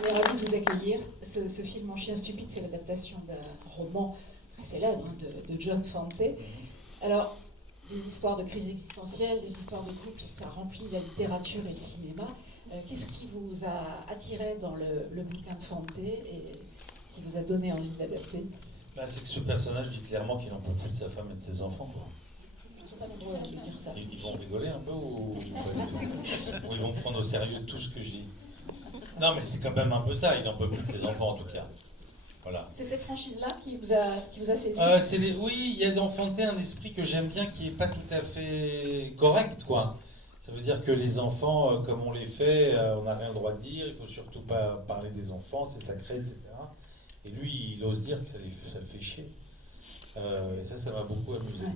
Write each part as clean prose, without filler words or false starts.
On est ravis de vous accueillir. Ce film Mon chien stupide, c'est l'adaptation d'un roman très célèbre de John Fante. Alors, des histoires de crise existentielle, des histoires de couple, ça remplit la littérature et le cinéma. Qu'est-ce qui vous a attiré dans le bouquin de Fante et qui vous a donné envie de l'adapter? C'est que ce personnage dit clairement qu'il n'en peut plus de sa femme et de ses enfants, quoi. Ils ne sont pas nombreux à dire ça. Ils vont rigoler un peu ou ils vont prendre au sérieux tout ce que je dis? Non, mais c'est quand même un peu ça, il n'en peut plus de ses enfants en tout cas. Voilà. C'est cette franchise-là qui vous a séduit? Oui, il y a dans Fante un esprit que j'aime bien qui n'est pas tout à fait correct, quoi. Ça veut dire que les enfants, comme on les fait, on n'a rien le droit de dire, il ne faut surtout pas parler des enfants, c'est sacré, etc. Et lui, il ose dire que ça le fait chier. Et ça m'a beaucoup amusé. Ouais.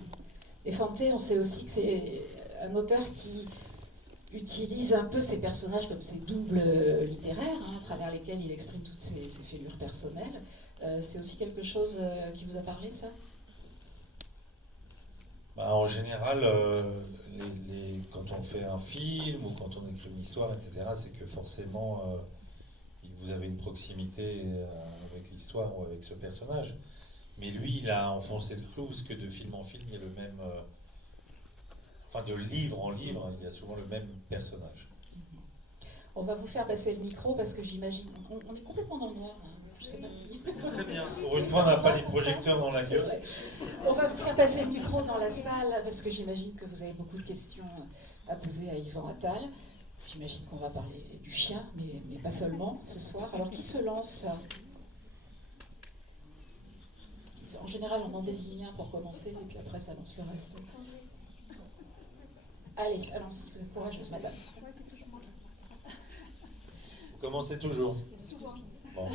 Et Fante, on sait aussi que c'est un auteur qui utilise un peu ses personnages comme ses doubles littéraires, à travers lesquels il exprime toutes ses fêlures personnelles. C'est aussi quelque chose qui vous a parlé, ça? En général, quand on fait un film ou quand on écrit une histoire, etc., c'est que forcément, vous avez une proximité avec l'histoire ou avec ce personnage. Mais lui, il a enfoncé le clou, parce que de film en film, il y a le même... de livre en livre, il y a souvent le même personnage. On va vous faire passer le micro, parce que j'imagine... On est complètement dans le noir, hein. Je sais pas si... Très bien. Pour une fois, on n'a pas les projecteurs dans la gueule. On va vous faire passer le micro dans la salle, parce que j'imagine que vous avez beaucoup de questions à poser à Yvan Attal. J'imagine qu'on va parler du chien, mais pas seulement ce soir. Alors, qui se lance? En général, on en désigne un pour commencer, et puis après, ça lance le reste. Allez, allons-y, vous êtes courageuse, madame. Vous commencez toujours. Souvent. Bon.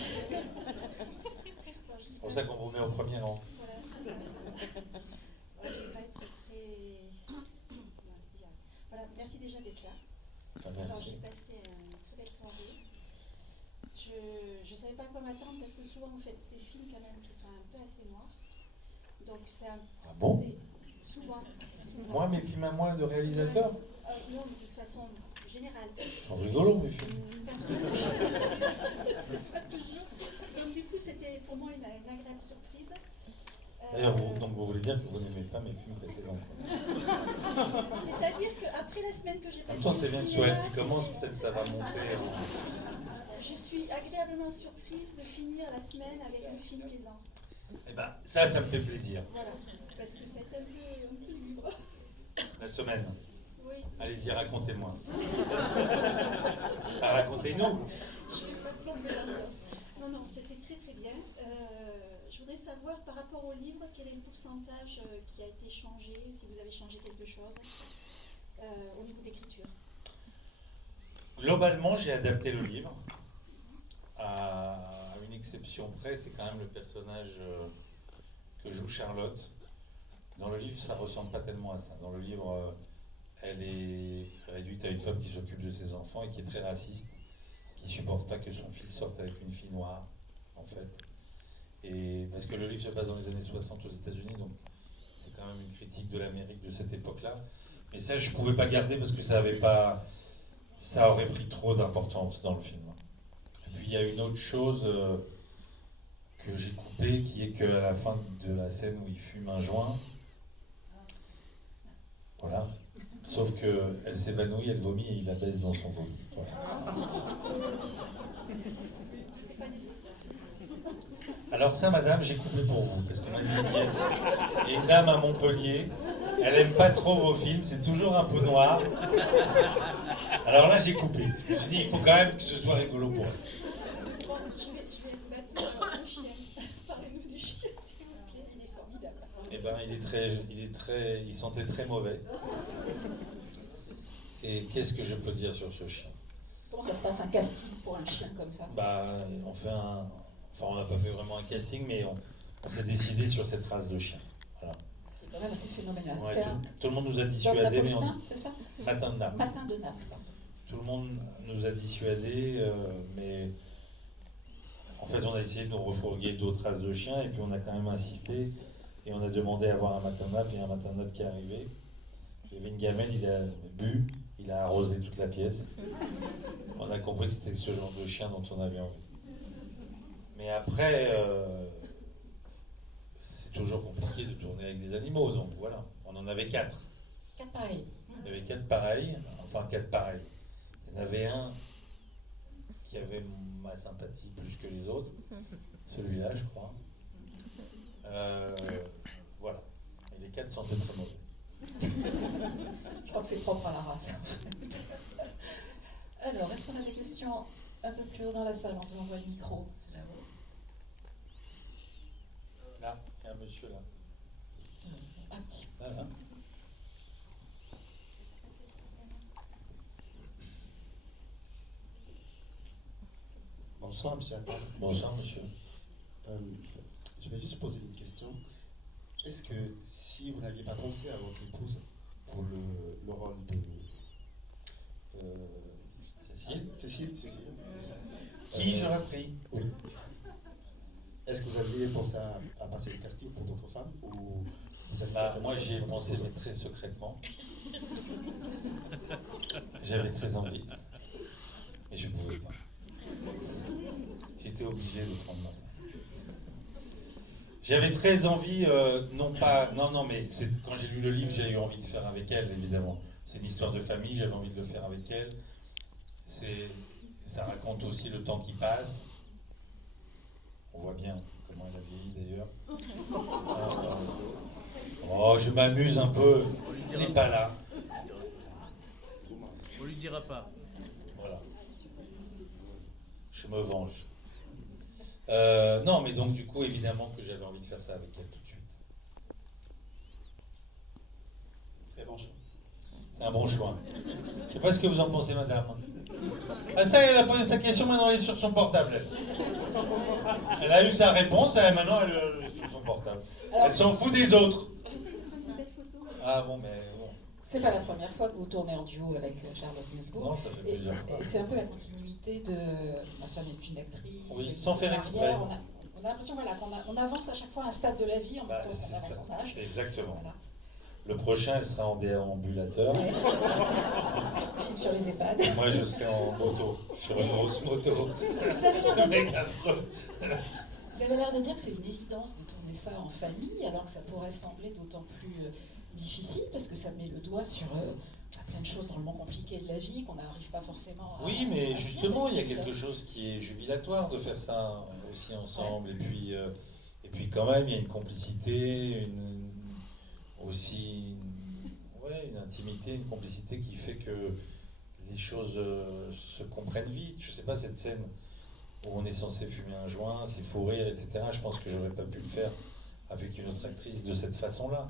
C'est pour ça qu'on vous met au premier rang. Voilà, je ne vais pas être très... Voilà, merci déjà d'être là. Alors, j'ai passé une très belle soirée. Je ne savais pas à quoi m'attendre parce que souvent vous faites des films quand même qui sont un peu assez noirs. Donc c'est un... Ah bon? Souvent. Moi, mes films à moi de réalisateur? Non, de façon générale. Ils sont rigolos, mes films. Donc du coup, c'était pour moi une agréable surprise. D'ailleurs, vous voulez dire que vous n'aimez pas mes films précédents? C'est-à-dire qu'après la semaine que j'ai En même passée temps, au c'est bien que cinéma, Joël qui commence, peut-être ça va monter. je suis agréablement surprise de finir la semaine avec un film plaisant. Eh ben, ça me fait plaisir. Voilà, parce que ça a été un peu dur. La semaine. Oui. Allez-y, racontez-moi. Racontez-nous. Je ne vais pas plomber l'ambiance. Non, c'était très très bien. Je voudrais savoir par rapport au livre, quel est le pourcentage qui a été changé, si vous avez changé quelque chose au niveau d'écriture. Globalement, j'ai adapté le livre. À une exception près, c'est quand même le personnage que joue Charlotte. Dans le livre, ça ne ressemble pas tellement à ça. Dans le livre, elle est réduite à une femme qui s'occupe de ses enfants et qui est très raciste, qui ne supporte pas que son fils sorte avec une fille noire, en fait. Et parce que le livre se passe dans les années 60 aux États-Unis, donc c'est quand même une critique de l'Amérique de cette époque-là. Mais ça, je ne pouvais pas garder parce que ça aurait pris trop d'importance dans le film. Et puis il y a une autre chose que j'ai coupée, qui est qu'à la fin de la scène où il fume un joint, voilà. Sauf qu'elle s'évanouit, elle vomit et il la baisse dans son vomi. Voilà. C'était pas nécessaire. Alors ça, madame, j'ai coupé pour vous, parce qu'on m'a dit il y a une dame à Montpellier, elle aime pas trop vos films, c'est toujours un peu noir. Alors là, j'ai coupé. Je me suis dit, il faut quand même que ce soit rigolo pour elle. Bon, je vais mettre le chien. Parlez-nous du chien, s'il vous plaît. Il est formidable. Eh ben, il sentait très mauvais. Et qu'est-ce que je peux dire sur ce chien? Comment ça se passe, un casting pour un chien comme ça? On n'a pas fait vraiment un casting, mais on s'est décidé sur cette race de chien. Voilà. C'est quand même assez phénoménal. Ouais, C'est tout le monde nous a un dissuadés, mais c'est ça? Matin de Naples. Matin de Naples, pardon. Tout le monde nous a dissuadés, mais en fait, on a essayé de nous refourguer d'autres races de chiens, et puis on a quand même insisté, et on a demandé à avoir un Matin de Naples, et un Matin de Naples qui est arrivé. Il y avait une gamelle, il a bu, Il a arrosé toute la pièce. On a compris que c'était ce genre de chien dont on avait envie. Mais après, c'est toujours compliqué de tourner avec des animaux, donc voilà. On en avait 4. 4 pareils. Il y avait 4 pareils, enfin 4 pareils. Il y en avait un qui avait ma sympathie plus que les autres, celui-là, je crois. Voilà. Et les 4 sont très mauvais. Je crois que c'est propre à la race. En fait. Alors, est-ce qu'on a des questions un peu plus haut dans la salle? On vous envoie le micro. Là-haut. Là, il y a un monsieur là. Ah oui. Là. Bonsoir, monsieur Attal. Bonsoir, monsieur. Je vais juste poser une question. Est-ce que si vous n'aviez pas pensé à votre épouse pour le rôle de Cécile. Qui j'aurais pris? Oui. Est-ce que vous aviez pensé à passer le casting pour d'autres femmes ou vous avez moi, j'y ai pensé, mais très secrètement. J'avais très envie. Et je ne pouvais pas. J'étais obligé de prendre ma femme. J'avais très envie, mais quand j'ai lu le livre, j'ai eu envie de faire avec elle, évidemment. C'est une histoire de famille, j'avais envie de le faire avec elle. Ça raconte aussi le temps qui passe. On voit bien comment elle a vieilli d'ailleurs. Je m'amuse un peu. Elle n'est pas là. On lui dira pas. Voilà. Je me venge. Non, mais donc du coup, évidemment que j'avais envie de faire ça avec elle tout de suite. Très bon choix. C'est un bon choix. Je ne sais pas ce que vous en pensez, madame. Ah ça, elle a posé sa question, maintenant elle est sur son portable. Elle a eu sa réponse, maintenant elle est sur son portable. Elle s'en fout des autres. Ah bon, mais bon. C'est pas la première fois que vous tournez en duo avec Charlotte Gainsbourg. Non, ça fait plusieurs fois. Et c'est un peu la continuité de Ma femme est une actrice. Oui, sans faire exprès. On a l'impression qu'on avance à chaque fois un stade de la vie en même temps qu'on avance ça. en âge. Exactement. Voilà. Le prochain, elle sera en déambulateur. Ouais. Film sur les EHPAD. Moi, je serai en moto, sur une grosse moto. Vous avez l'air de dire que c'est une évidence de tourner ça en famille, alors que ça pourrait sembler d'autant plus difficile, parce que ça met le doigt sur plein de choses drôlement compliquées de la vie qu'on n'arrive pas forcément à... Oui, mais à se justement, il y a dire quelque chose qui est jubilatoire de faire ça aussi ensemble. Ouais. Et puis quand même, il y a une complicité, une intimité, une complicité qui fait que les choses se comprennent vite. Je sais pas, cette scène où on est censé fumer un joint, c'est fou rire, etc. Je pense que j'aurais pas pu le faire avec une autre actrice de cette façon-là.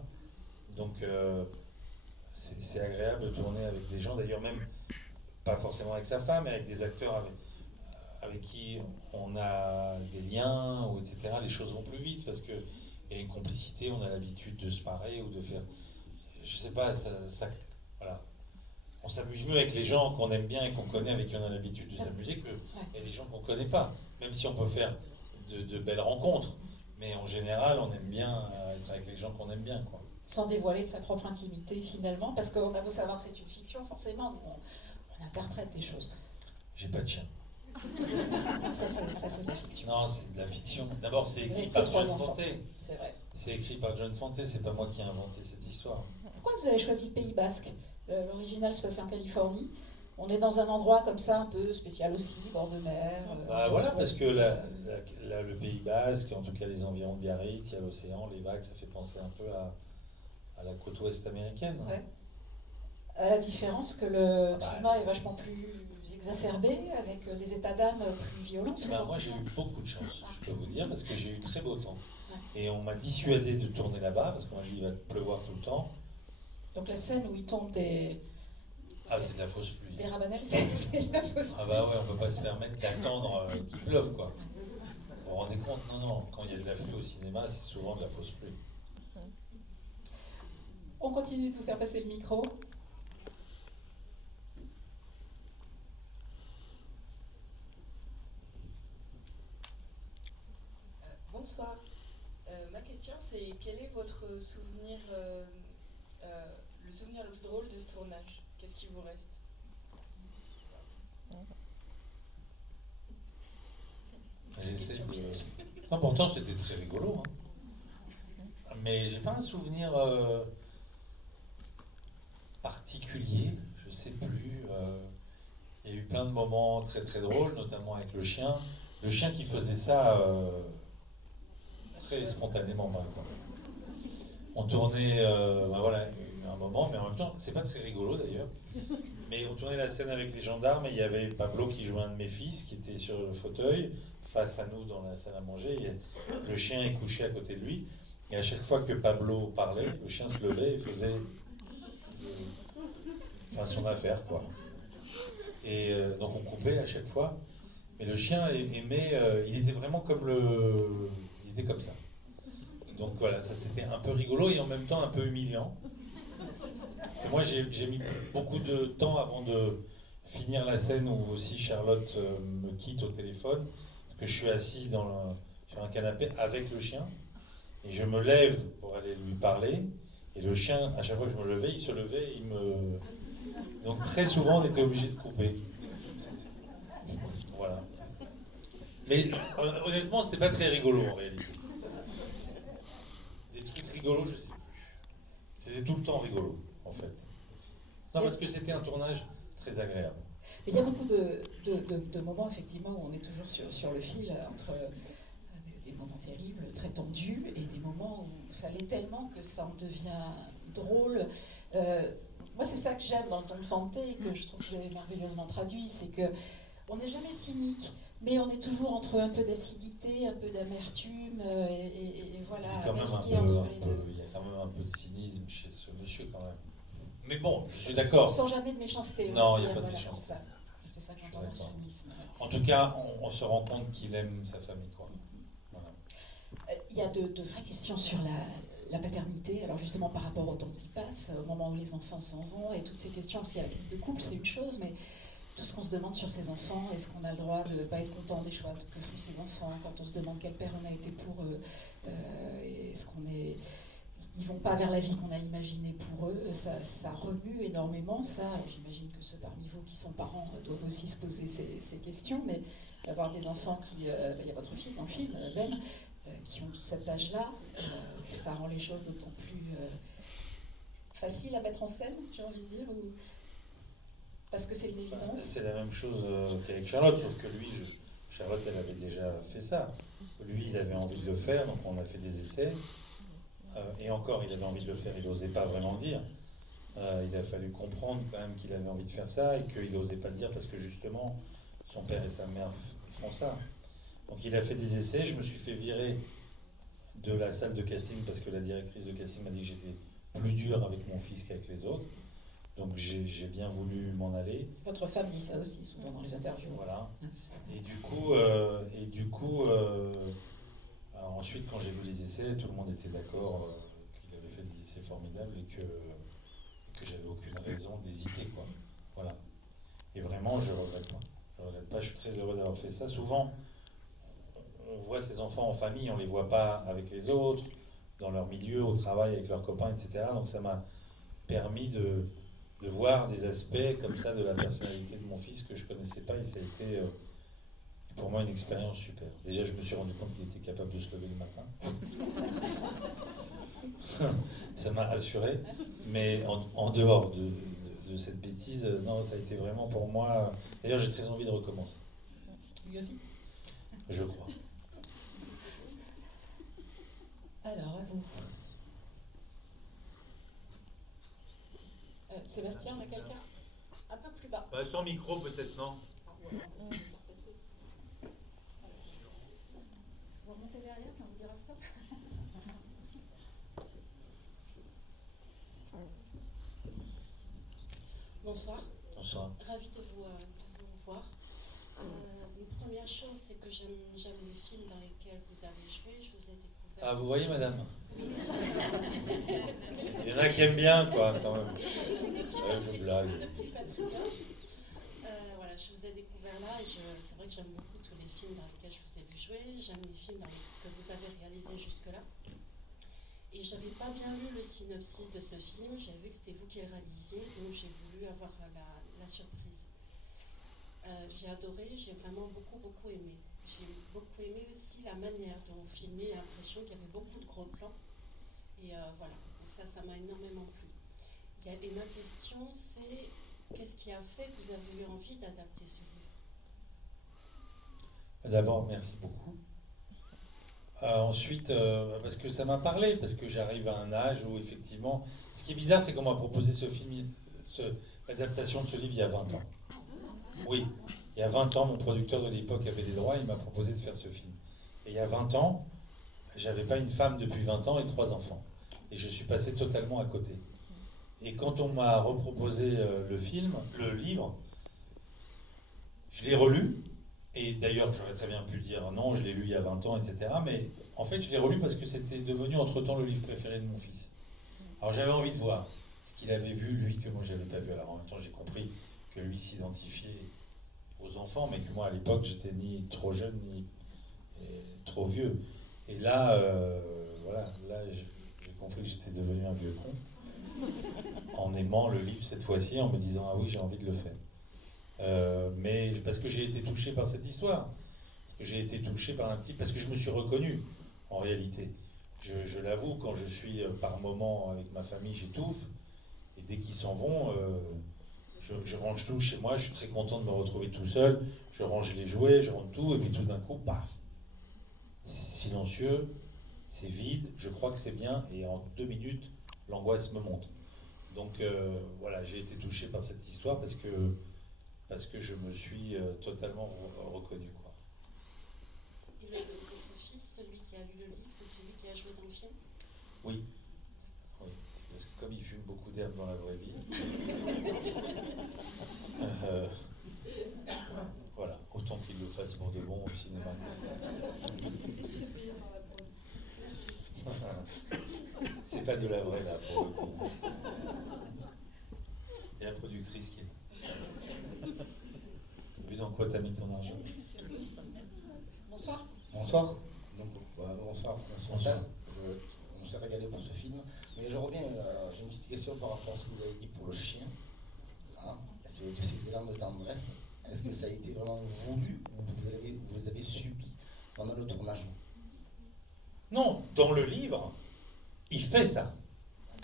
Donc c'est agréable de tourner avec des gens, d'ailleurs même pas forcément avec sa femme, mais avec des acteurs avec qui on a des liens, ou etc. Les choses vont plus vite parce qu'il y a une complicité, on a l'habitude de se parler ou de faire... Je sais pas, voilà. On s'amuse mieux avec les gens qu'on aime bien et qu'on connaît, avec qui on a l'habitude de s'amuser, que et les gens qu'on connaît pas. Même si on peut faire de belles rencontres, mais en général, on aime bien être avec les gens qu'on aime bien, quoi. sans dévoiler de sa propre intimité finalement, parce qu'on a beau savoir que c'est une fiction, forcément, on interprète des choses. J'ai pas de chien. Ça c'est de la fiction. Non, c'est de la fiction. D'abord, c'est écrit Avec par trois John enfants. Fante. C'est vrai. C'est écrit par John Fante, c'est pas moi qui ai inventé cette histoire. Pourquoi vous avez choisi le Pays Basque? L'original se passait en Californie. On est dans un endroit comme ça, un peu spécial aussi, bord de mer. Voilà, parce que le Pays Basque, en tout cas les environs de Biarritz, il y a l'océan, les vagues, ça fait penser un peu à la côte ouest américaine. Ouais. À la différence que le climat est vachement plus exacerbé, avec des états d'âme plus violents. Moi j'ai eu beaucoup de chance, je peux vous dire, parce que j'ai eu très beau temps. Ouais. Et on m'a dissuadé de tourner là-bas, parce qu'on m'a dit qu'il va pleuvoir tout le temps. Donc la scène où il tombe des... Ah, c'est de la fausse pluie. Des rabanelles, c'est de la fausse pluie. Ah bah ouais, on peut pas se permettre d'attendre qu'il pleuve, quoi. Vous vous rendez compte? Non, quand il y a de la pluie au cinéma, c'est souvent de la fausse pluie. On continue de vous faire passer le micro. Bonsoir. Ma question, c'est quel est votre souvenir, le souvenir le plus drôle de ce tournage? Qu'est-ce qui vous reste? Non, pourtant c'était très rigolo. Hein. Mais j'ai pas un souvenir particulier, je sais plus. Il y a eu plein de moments très très drôles, notamment avec le chien. Le chien qui faisait ça très spontanément, par exemple. On tournait, voilà, un moment, mais en même temps, c'est pas très rigolo d'ailleurs. Mais on tournait la scène avec les gendarmes et il y avait Pablo qui jouait un de mes fils qui était sur le fauteuil face à nous dans la salle à manger. Et le chien est couché à côté de lui. Et à chaque fois que Pablo parlait, le chien se levait et faisait son affaire, quoi. Et donc on coupait à chaque fois. Mais le chien aimait, il était vraiment il était comme ça. Donc voilà, ça c'était un peu rigolo et en même temps un peu humiliant. Et moi j'ai mis beaucoup de temps avant de finir la scène où aussi Charlotte me quitte au téléphone, parce que je suis assis sur un canapé avec le chien, et je me lève pour aller lui parler, et le chien, à chaque fois que je me levais, il se levait, donc très souvent on était obligé de couper. Voilà. Mais honnêtement, c'était pas très rigolo en réalité. Des trucs rigolos, je sais plus. C'était tout le temps rigolo, en fait. Non, parce que c'était un tournage très agréable. Il y a beaucoup de moments, effectivement, où on est toujours sur le fil entre des moments terribles, très tendus, et des moments où ça l'est tellement que ça en devient drôle. Moi, c'est ça que j'aime dans le Don Fante, que je trouve que vous avez merveilleusement traduit, c'est que on n'est jamais cynique, mais on est toujours entre un peu d'acidité, un peu d'amertume, et voilà, naviguer entre les deux. Il y a quand même un peu de cynisme chez ce monsieur, quand même. Mais bon, je suis d'accord. Sans jamais de méchanceté. Non, il n'y a pas de méchanceté. C'est ça que j'entends dans le cynisme. En tout cas, on se rend compte qu'il aime sa famille, quoi. Voilà. Il y a de vraies questions sur la paternité. Alors justement, par rapport au temps qui passe, au moment où les enfants s'en vont, et toutes ces questions, parce qu'il y a la crise de couple, c'est une chose, mais tout ce qu'on se demande sur ses enfants, est-ce qu'on a le droit de ne pas être content des choix que font ses enfants, quand on se demande quel père on a été pour eux, est-ce qu'on est... Ils vont pas vers la vie qu'on a imaginée pour eux, ça remue énormément, ça. J'imagine que ceux parmi vous qui sont parents doivent aussi se poser ces questions, mais d'avoir des enfants qui... il y a votre fils dans le film, Ben, qui ont cet âge-là, ça rend les choses d'autant plus faciles à mettre en scène, j'ai envie de dire, ou... Parce que c'est une évidence. C'est la même chose qu'avec Charlotte, sauf que lui, Charlotte, elle avait déjà fait ça. Lui, il avait envie de le faire, donc on a fait des essais. Et encore, il avait envie de le faire, il n'osait pas vraiment le dire. Il a fallu comprendre quand même qu'il avait envie de faire ça et qu'il n'osait pas le dire parce que justement, son père et sa mère font ça. Donc il a fait des essais, je me suis fait virer de la salle de casting parce que la directrice de casting m'a dit que j'étais plus dur avec mon fils qu'avec les autres. Donc j'ai bien voulu m'en aller. Votre femme dit ça aussi souvent dans les interviews. Voilà. Et du coup, alors ensuite quand j'ai vu les essais, tout le monde était d'accord qu'il avait fait des essais formidables et que j'avais aucune raison d'hésiter, quoi. Voilà. Et vraiment, je regrette pas. Je regrette pas. Je suis très heureux d'avoir fait ça. Souvent, on voit ces enfants en famille, on les voit pas avec les autres, dans leur milieu, au travail, avec leurs copains, etc. Donc ça m'a permis de voir des aspects comme ça de la personnalité de mon fils que je connaissais pas, et ça a été pour moi une expérience super. Déjà, je me suis rendu compte qu'il était capable de se lever le matin. Ça m'a rassuré, mais en dehors de cette bêtise, non, ça a été vraiment pour moi... D'ailleurs, j'ai très envie de recommencer. Lui aussi. Je crois. Alors, à vous. Sébastien, on a quelqu'un un peu plus bas. Sans micro, peut-être, non? Vous remontez derrière, puis on vous dira stop. Bonsoir. Bonsoir. Ravie de vous voir. Une première chose, c'est que j'aime les films dans lesquels vous avez joué. Je vous ai découvert. Ah, vous voyez, madame? Oui. Il y en a qui aiment bien, quoi, quand même. Ouais, je blague. Depuis Patriote. Voilà, je vous ai découvert là et c'est vrai que j'aime beaucoup tous les films dans lesquels je vous ai vu jouer. J'aime les films que vous avez réalisés jusque-là. Et je n'avais pas bien lu le synopsis de ce film. J'avais vu que c'était vous qui le réalisiez, donc j'ai voulu avoir la surprise. J'ai adoré, j'ai vraiment beaucoup aimé. J'ai beaucoup aimé aussi la manière dont vous filmez, l'impression qu'il y avait beaucoup de gros plans. Et voilà, ça m'a énormément plu. Et ma question, c'est qu'est-ce qui a fait que vous avez eu envie d'adapter ce livre? D'abord, merci beaucoup. Ensuite, parce que ça m'a parlé, parce que j'arrive à un âge où effectivement, ce qui est bizarre, c'est qu'on m'a proposé ce film, l'adaptation de ce livre il y a 20 ans. Oui, il y a 20 ans, mon producteur de l'époque avait des droits, il m'a proposé de faire ce film. Et il y a 20 ans, j'avais pas une femme depuis 20 ans et 3 enfants. Et je suis passé totalement à côté. Et quand on m'a reproposé le livre, je l'ai relu. Et d'ailleurs, j'aurais très bien pu dire non, je l'ai lu il y a 20 ans, etc. Mais en fait, je l'ai relu parce que c'était devenu entre-temps le livre préféré de mon fils. Alors j'avais envie de voir ce qu'il avait vu, lui, que moi, je n'avais pas vu. Alors en même temps, j'ai compris que lui s'identifiait aux enfants, mais que moi, à l'époque, j'étais ni trop jeune, ni trop vieux. Et là, j'ai compris que j'étais devenu un vieux con, en aimant le livre cette fois-ci, en me disant « Ah oui, j'ai envie de le faire ». Mais parce que j'ai été touché par cette histoire, parce que j'ai été touché par un type, parce que je me suis reconnu en réalité. Je l'avoue, quand je suis par moment avec ma famille, j'étouffe, et dès qu'ils s'en vont, je range tout chez moi, je suis très content de me retrouver tout seul, je range les jouets, je range tout, et puis tout d'un coup, paf, c'est silencieux, c'est vide, je crois que c'est bien, et en 2 minutes, l'angoisse me monte. Donc voilà, j'ai été touché par cette histoire parce que je me suis totalement reconnu, quoi. Et votre fils, celui qui a lu le livre, c'est celui qui a joué dans le film? Oui. Oui. Parce que comme il fume beaucoup d'herbe dans la vraie vie, voilà, autant qu'il le fasse pour de bon au cinéma. C'est pas de la vraie, là, pour le coup. Et la productrice qui est là. Vu dans quoi t'as mis ton argent? Bonsoir. Bonsoir. Bonsoir. On s'est régalé pour ce film. Mais je reviens, j'ai une petite question par rapport à ce que vous avez dit pour le chien. Hein, c'est des larmes de tendresse. Est-ce que ça a été vraiment voulu ou vous les avez subis pendant le tournage? Non, dans le livre, il fait ça.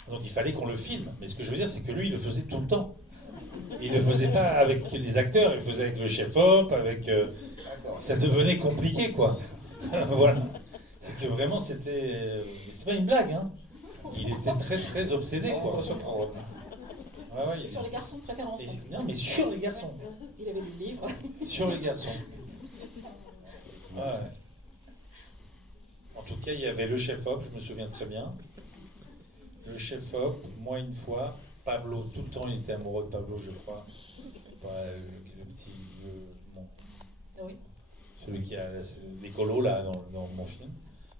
Donc il fallait qu'on le filme. Mais ce que je veux dire, c'est que lui, il le faisait tout le temps. Il ne le faisait pas avec les acteurs, il le faisait avec le chef-op, avec... ça devenait compliqué, quoi. Voilà. C'est que vraiment, c'était... c'est pas une blague, hein. Il était très, très obsédé, quoi. Ouais, Et sur les garçons de préférence. Non, mais sur les garçons. Il avait lu le livre. Sur les garçons. Ouais. En tout cas, il y avait le chef-op, je me souviens très bien. Le chef-op, moi une fois, Pablo, tout le temps il était amoureux de Pablo, je crois. Le petit... bon. Oui. Celui qui a l'écolo, là, dans mon film.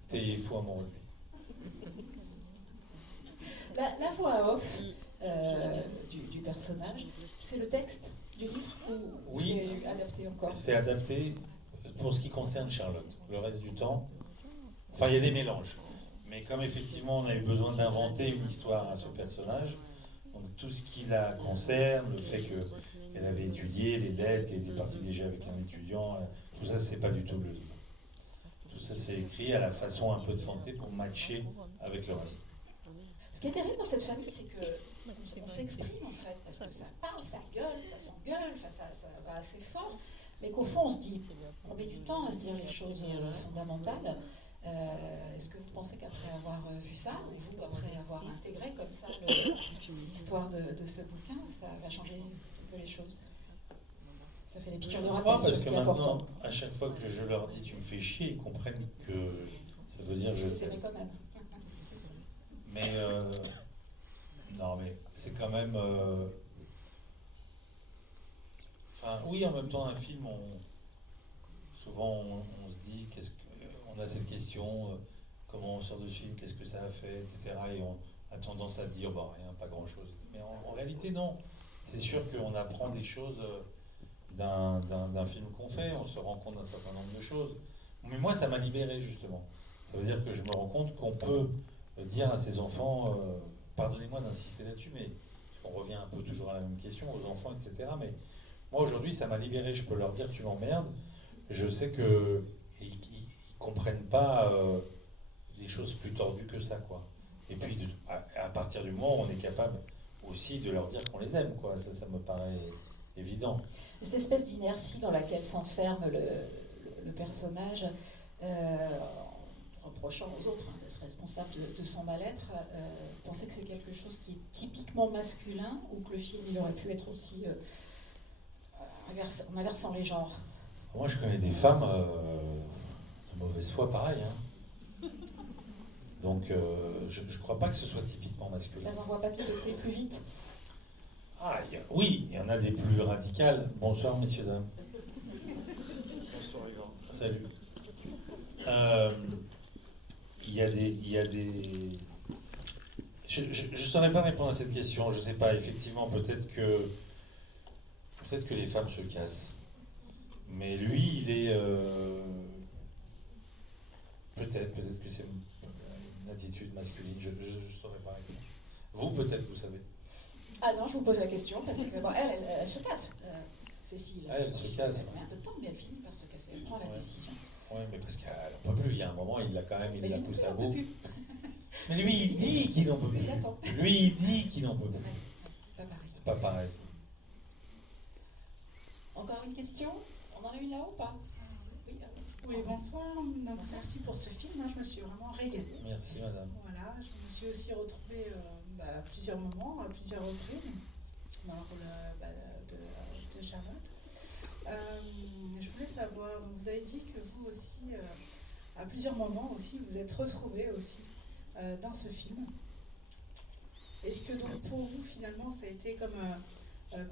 C'était fou amoureux de lui. La voix off du personnage, c'est le texte du livre ou Oui. c'est adapté encore? C'est adapté pour ce qui concerne Charlotte. Le reste du temps, enfin il y a des mélanges. Mais comme effectivement on a eu besoin d'inventer une histoire à ce personnage, donc tout ce qui la concerne, le fait qu'elle avait étudié les lettres, qu'elle était partie déjà avec un étudiant, tout ça c'est pas du tout le livre. Tout ça c'est écrit à la façon un peu de Fanté pour matcher avec le reste. Ce qui est terrible dans cette famille, c'est qu'on s'exprime en fait, parce que ça parle, ça gueule, ça s'engueule, enfin, ça va assez fort, mais qu'au fond on se dit, on met du temps à se dire les choses fondamentales. Est-ce que vous pensez qu'après avoir vu ça, ou vous, après avoir intégré comme ça l'histoire de ce bouquin, ça va changer un peu les choses? Ça fait les piqûres de rappel, parce ce que qui est important. maintenant, à chaque fois que je leur dis tu me fais chier, ils comprennent que ça veut dire je Vous t'aime. aimez quand même. Mais non, mais c'est quand même. Enfin, oui, en même temps, un film, souvent on se dit, on a cette question, comment on sort de ce film, qu'est-ce que ça a fait, etc. Et on a tendance à dire, bah rien, pas grand-chose. Mais en réalité, non. C'est sûr qu'on apprend des choses d'un film qu'on fait, on se rend compte d'un certain nombre de choses. Mais moi, ça m'a libéré, justement. Ça veut dire que je me rends compte qu'on peut dire à ses enfants, pardonnez-moi d'insister là-dessus, mais on revient un peu toujours à la même question, aux enfants, etc. Mais moi, aujourd'hui, ça m'a libéré. Je peux leur dire, tu m'emmerdes. Je sais que et ils comprennent pas des choses plus tordues que ça, quoi. Et puis à partir du moment où on est capable aussi de leur dire qu'on les aime, quoi. Ça me paraît évident. Cette espèce d'inertie dans laquelle s'enferme le personnage, en reprochant aux autres d'être responsable de son mal-être, vous pensez que c'est quelque chose qui est typiquement masculin, ou que le film il aurait pu être aussi en inversant les genres? Moi, je connais des femmes de mauvaise foi, pareil. Hein. Donc, je ne crois pas que ce soit typiquement masculin. Elles n'en voient pas de côté plus vite. Ah, oui, il y en a des plus radicales. Bonsoir, messieurs, dames. Bonsoir, Igor. Salut. Il y a des... Je ne saurais pas répondre à cette question. Je ne sais pas, effectivement, peut-être que les femmes se cassent. Mais lui, il est... Peut-être que c'est une attitude masculine. Je ne saurais pas répondre. Vous, peut-être, vous savez. Ah non, je vous pose la question parce que bon, elle se casse, Cécile. Elle se casse. Elle met un peu de temps, mais elle finit par se casser. Elle prend la décision. Oui, mais parce qu'elle n'en peut plus. Il y a un moment, il la pousse à bout. Plus. Mais lui, il dit qu'il n'en peut plus. Il attend. Lui, il dit qu'il n'en peut plus. C'est pas pareil. C'est pas pareil. Encore une question? On en a une là ou pas? Oui, Oui, bonsoir. Donc, merci pour ce film. Je me suis vraiment régalée. Merci, madame. Voilà, je me suis aussi retrouvée à plusieurs moments, à plusieurs reprises, dans le rôle de Charlotte. Je voulais savoir, donc, vous avez dit que vous aussi, à plusieurs moments aussi, vous êtes retrouvée aussi dans ce film. Est-ce que donc pour vous, finalement, ça a été comme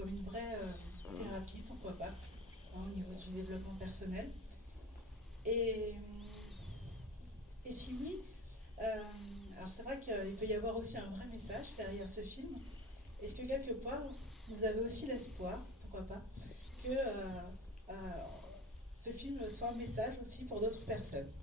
une vraie thérapie, pourquoi pas, hein, au niveau du développement personnel? Et si oui, alors c'est vrai qu'il peut y avoir aussi un vrai message derrière ce film. Est-ce que quelque part, vous avez aussi l'espoir, pourquoi pas, que ce film soit un message aussi pour d'autres personnes?